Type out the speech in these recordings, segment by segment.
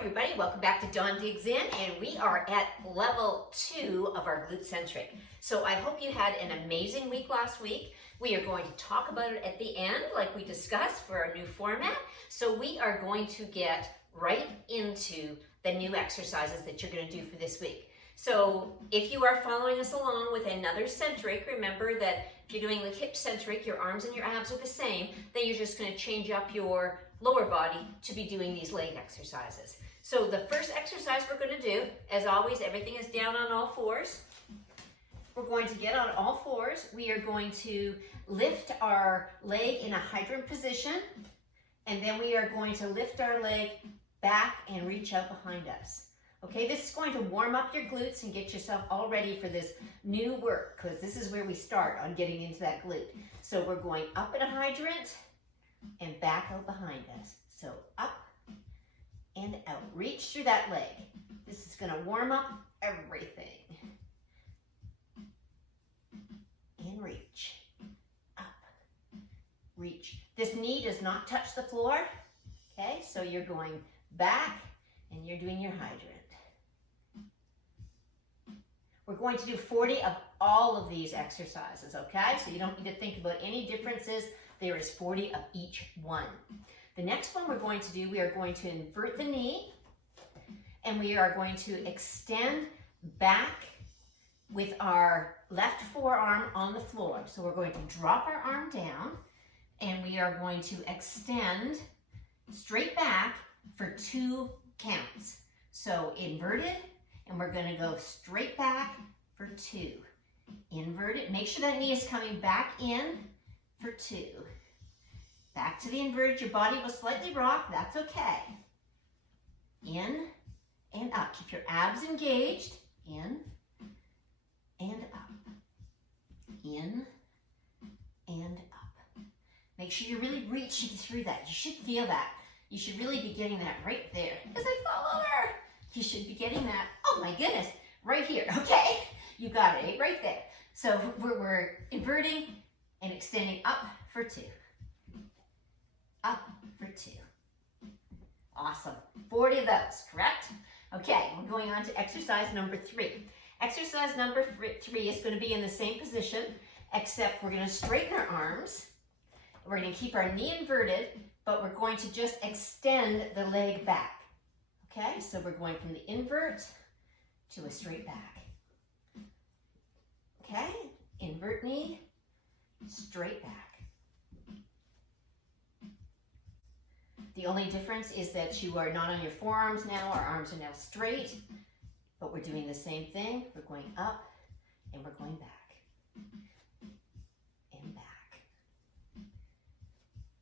everybody, welcome back to Dawn Digs In, and we are at level 2 of our Glutecentric. So I hope you had an amazing week last week. We are going to talk about it at the end like we discussed for our new format. So we are going to get right into the new exercises that you're going to do for this week. So if you are following us along with another centric, remember that if you're doing the hip centric, your arms and your abs are the same, then you're just going to change up your lower body to be doing these leg exercises. So the first exercise we're going to do, as always, everything is down on all fours. We're going to get on all fours. We are going to lift our leg in a hydrant position, and then we are going to lift our leg back and reach out behind us. Okay, this is going to warm up your glutes and get yourself all ready for this new work, because this is where we start on getting into that glute. So we're going up in a hydrant and back out behind us. So up and out. Reach through that leg. This is going to warm up everything. And reach. Up. Reach. This knee does not touch the floor. Okay, so you're going back and you're doing your hydrant. We're going to do 40 of all of these exercises, okay? So you don't need to think about any differences. There is 40 of each one. The next one we're going to do, we are going to invert the knee, and we are going to extend back with our left forearm on the floor. So we're going to drop our arm down, and we are going to extend straight back for 2 counts. So inverted, and we're going to go straight back for 2. Inverted. Make sure that knee is coming back in for 2. Back to the inverted. Your body will slightly rock. That's okay. In and up. Keep your abs engaged. In and up. In and up. Make sure you're really reaching through that. You should feel that. You should really be getting that right there. As I fall over. You should be getting that, oh my goodness, right here, okay? You got it, right there. So we're inverting and extending up for 2. Up for 2. Awesome. 40 of those, correct? Okay, we're going on to exercise number 3. Exercise number 3 is going to be in the same position, except we're going to straighten our arms. We're going to keep our knee inverted, but we're going to just extend the leg back. Okay, so we're going from the invert to a straight back. Okay, invert knee, straight back. The only difference is that you are not on your forearms now. Our arms are now straight, but we're doing the same thing. We're going up and we're going back. And back.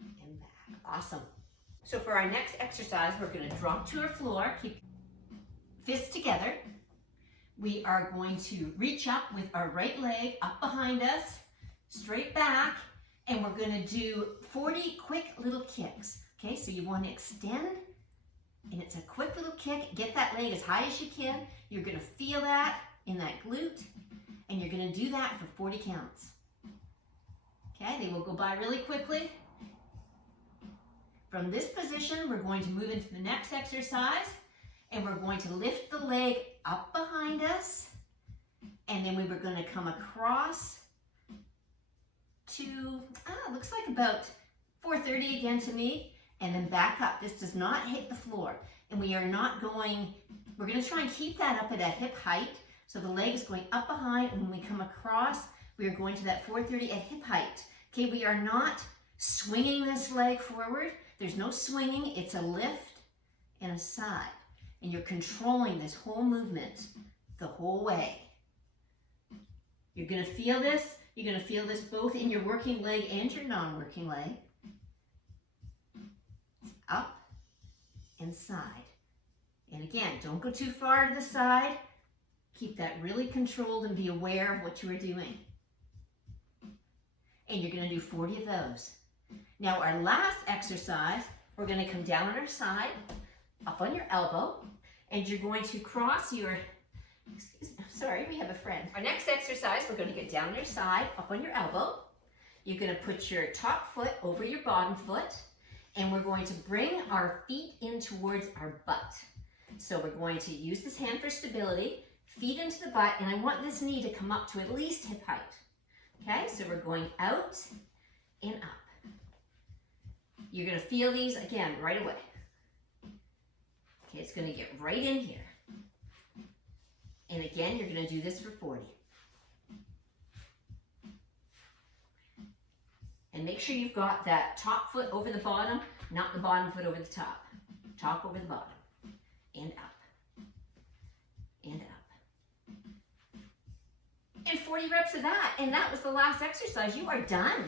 And back. Awesome. So for our next exercise, we're going to drop to our floor, keep fists together. We are going to reach up with our right leg up behind us, straight back, and we're going to do 40 quick little kicks. Okay, so you want to extend, and it's a quick little kick. Get that leg as high as you can. You're going to feel that in that glute, and you're going to do that for 40 counts. Okay, they will go by really quickly. From this position, we're going to move into the next exercise, and we're going to lift the leg up behind us, and then we were going to come across to, looks like about 430 again to me, and then back up. This does not hit the floor, and we are not going, we're going to try and keep that up at a hip height, so the leg is going up behind, and when we come across, we are going to that 430 at hip height. Okay, we are not swinging this leg forward. There's no swinging, it's a lift and a side. And you're controlling this whole movement the whole way. You're going to feel this. You're going to feel this both in your working leg and your non-working leg. Up and side. And again, don't go too far to the side. Keep that really controlled and be aware of what you are doing. And you're going to do 40 of those. Now our last exercise, we're going to come down on our side, up on your elbow, and you're going to cross your, sorry, we have a friend. Our next exercise, we're going to get down on your side, up on your elbow. You're going to put your top foot over your bottom foot, and we're going to bring our feet in towards our butt. So we're going to use this hand for stability, feet into the butt, and I want this knee to come up to at least hip height. Okay, so we're going out and up. You're going to feel these again right away. Okay, it's going to get right in here. And again, you're going to do this for 40. And make sure you've got that top foot over the bottom, not the bottom foot over the top. Top over the bottom. And up. And up. And 40 reps of that. And that was the last exercise. You are done.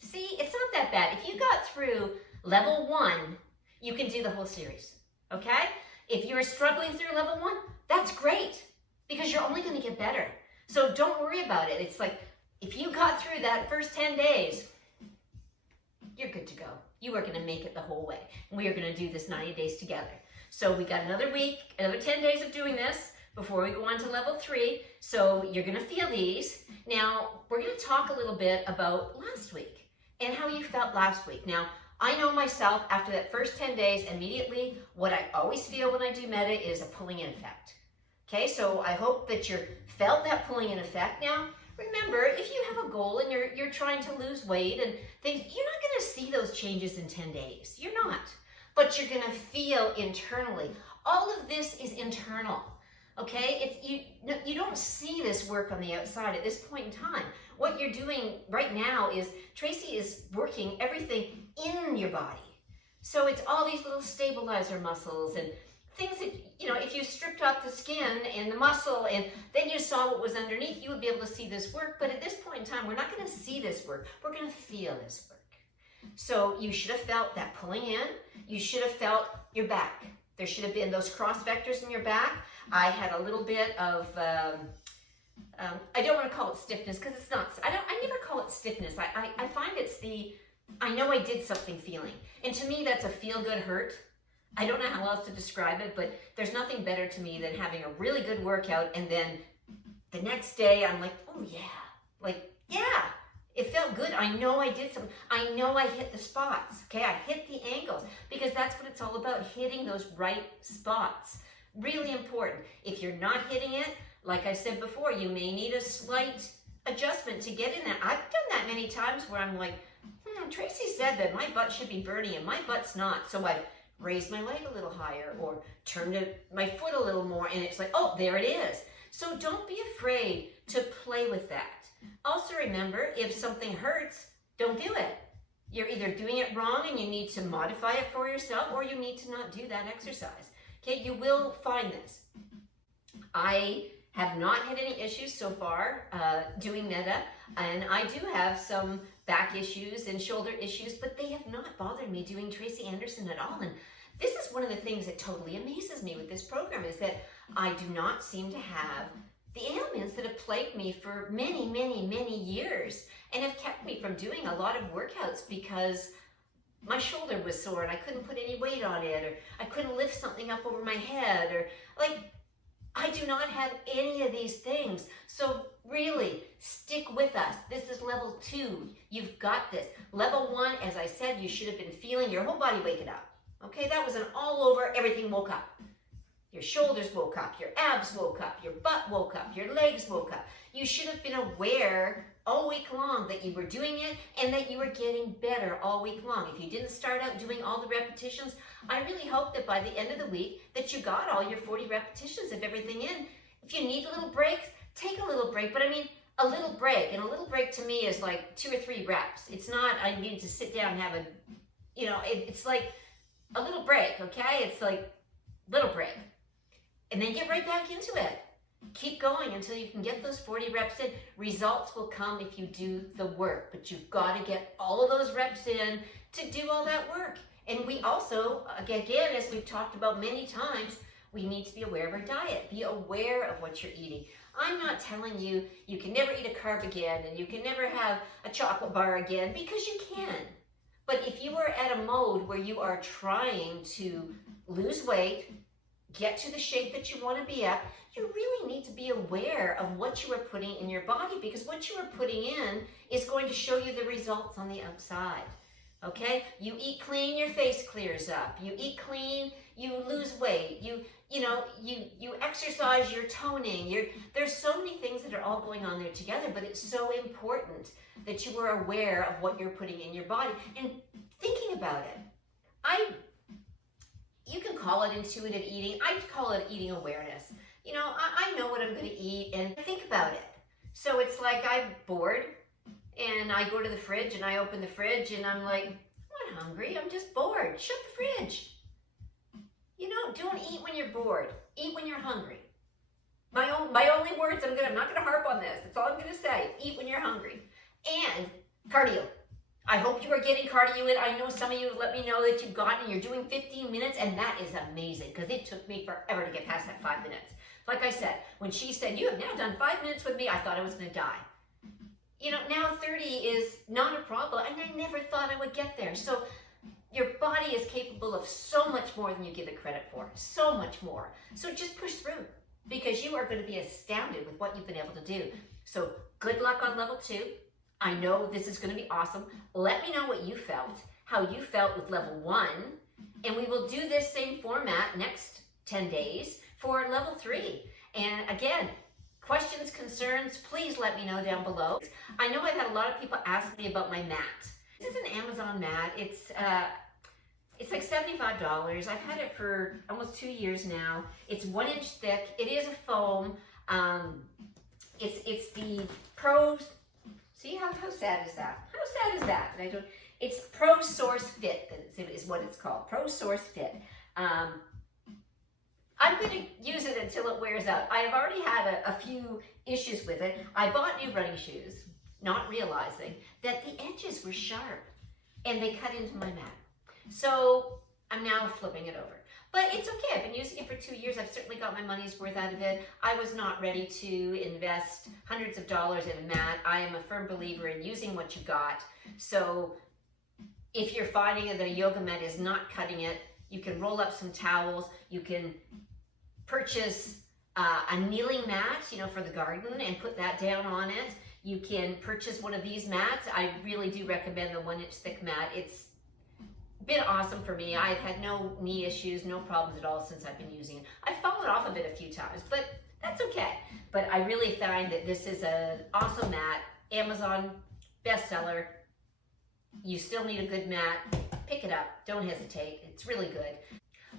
See, it's not that bad. If you got through level 1, you can do the whole series. Okay? If you're struggling through level 1, that's great. Because you're only going to get better. So don't worry about it. It's like, if you got through that first 10 days, you're good to go. You are going to make it the whole way. And we are going to do this 90 days together. So we got another week, another 10 days of doing this before we go on to level 3. So you're going to feel these. Now, we're going to talk a little bit about last week and how you felt last week. Now, I know myself, after that first 10 days, immediately, what I always feel when I do meta is a pulling in effect. Okay, so I hope that you felt that pulling in effect. Now, remember, if you have a goal and you're trying to lose weight and things, you're not going to see those changes in 10 days. You're not. But you're going to feel internally. All of this is internal. Okay? You don't see this work on the outside at this point in time. What you're doing right now is Tracy is working everything in your body. So it's all these little stabilizer muscles and things that, you know, if you stripped off the skin and the muscle and then you saw what was underneath, you would be able to see this work. But at this point in time, we're not going to see this work. We're going to feel this work. So you should have felt that pulling in. You should have felt your back. There should have been those cross vectors in your back. I had a little bit of, I don't want to call it stiffness because it's not. I never call it stiffness. I find it's the, I know I did something feeling. And to me, that's a feel-good hurt. I don't know how else to describe it, but there's nothing better to me than having a really good workout and then the next day I'm like, oh yeah, like, yeah, it felt good. I know I did something. I know I hit the spots, okay? I hit the angles because that's what it's all about, hitting those right spots. Really important. If you're not hitting it, like I said before, you may need a slight adjustment to get in there. I've done that many times where I'm like, Tracy said that my butt should be burning and my butt's not, so I've raise my leg a little higher or turn my foot a little more and it's like, oh, there it is. So don't be afraid to play with that. Also remember, if something hurts, don't do it. You're either doing it wrong and you need to modify it for yourself or you need to not do that exercise. Okay, you will find this. I have not had any issues so far doing meta, and I do have some back issues and shoulder issues, but they have not bothered me doing Tracy Anderson at all. And this is one of the things that totally amazes me with this program is that I do not seem to have the ailments that have plagued me for many, many, many years and have kept me from doing a lot of workouts because my shoulder was sore and I couldn't put any weight on it, or I couldn't lift something up over my head, or like, I do not have any of these things. So really, stick with us. This is level 2. You've got this. Level 1, as I said, you should have been feeling your whole body waking up. Okay, that was an all over, everything woke up. Your shoulders woke up, your abs woke up, your butt woke up, your legs woke up. You should have been aware all week long that you were doing it and that you were getting better all week long. If you didn't start out doing all the repetitions, I really hope that by the end of the week that you got all your 40 repetitions of everything in. If you need a little break, take a little break. But I mean, a little break. And a little break to me is like 2 or 3 reps. It's not, I need to sit down and have a, you know, it's like a little break, okay? It's like little break. And then get right back into it. Keep going until you can get those 40 reps in. Results will come if you do the work, but you've got to get all of those reps in to do all that work. And we also, again, as we've talked about many times, we need to be aware of our diet. Be aware of what you're eating. I'm not telling you you can never eat a carb again and you can never have a chocolate bar again, because you can. But if you are at a mode where you are trying to lose weight, get to the shape that you want to be at, you really need to be aware of what you are putting in your body, because what you are putting in is going to show you the results on the outside. Okay? You eat clean, your face clears up. You eat clean, you lose weight. You exercise, you're toning. There's so many things that are all going on there together, but it's so important that you are aware of what you're putting in your body and thinking about it. You can call it intuitive eating. I call it eating awareness. I know what I'm going to eat and think about it. So it's like I'm bored and I go to the fridge and I open the fridge and I'm like, I'm not hungry, I'm just bored. Shut the fridge. Don't eat when you're bored. Eat when you're hungry. My only words, I'm not going to harp on this. That's all I'm going to say. Eat when you're hungry. And cardio. I hope you are getting cardio in. I know some of you have let me know that you've gotten, you're doing 15 minutes, and that is amazing because it took me forever to get past that 5 minutes. Like I said, when she said, you have now done 5 minutes with me, I thought I was going to die. Now 30 is not a problem, and I never thought I would get there. So your body is capable of so much more than you give it credit for. So much more. So just push through because you are going to be astounded with what you've been able to do. So good luck on level 2. I know this is going to be awesome. Let me know what you felt, how you felt with level 1, and we will do this same format next 10 days for level 3. And again, questions, concerns, please let me know down below. I know I've had a lot of people ask me about my mat. This is an Amazon mat. It's like $75. I've had it for almost 2 years now. It's 1 inch thick. It is a foam. It's the Pro. See how sad is that? How sad is that? It's Pro Source Fit is what it's called. Pro Source Fit. I'm going to use it until it wears out. I've already had a few issues with it. I bought new running shoes, not realizing that the edges were sharp and they cut into my mat. So I'm now flipping it over. But it's okay. I've been using it for 2 years. I've certainly got my money's worth out of it. I was not ready to invest hundreds of dollars in a mat. I am a firm believer in using what you got. So if you're finding that a yoga mat is not cutting it, you can roll up some towels. You can purchase a kneeling mat, for the garden and put that down on it. You can purchase one of these mats. I really do recommend the 1 inch thick mat. It's been awesome for me. I've had no knee issues, no problems at all since I've been using it. I've fallen off of it a few times, but that's okay. But I really find that this is an awesome mat. Amazon bestseller. You still need a good mat. Pick it up. Don't hesitate. It's really good.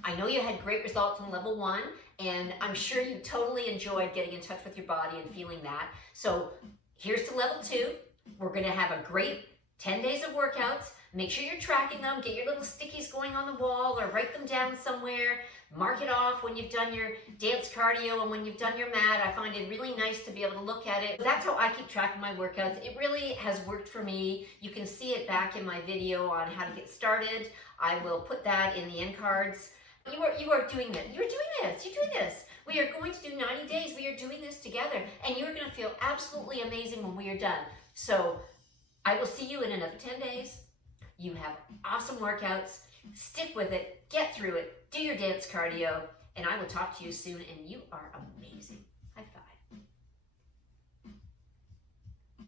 I know you had great results on level 1, and I'm sure you totally enjoyed getting in touch with your body and feeling that. So here's to level 2. We're going to have a great 10 days of workouts. Make sure you're tracking them. Get your little stickies going on the wall or write them down somewhere. Mark it off when you've done your dance cardio and when you've done your mat. I find it really nice to be able to look at it. That's how I keep track of my workouts. It really has worked for me. You can see it back in my video on how to get started. I will put that in the end cards. You are doing it. You're doing this. You're doing this. We are going to do 90 days. We are doing this together. And you're going to feel absolutely amazing when we are done. So I will see you in another 10 days. You have awesome workouts. Stick with it. Get through it. Do your dance cardio. And I will talk to you soon. And you are amazing. High five.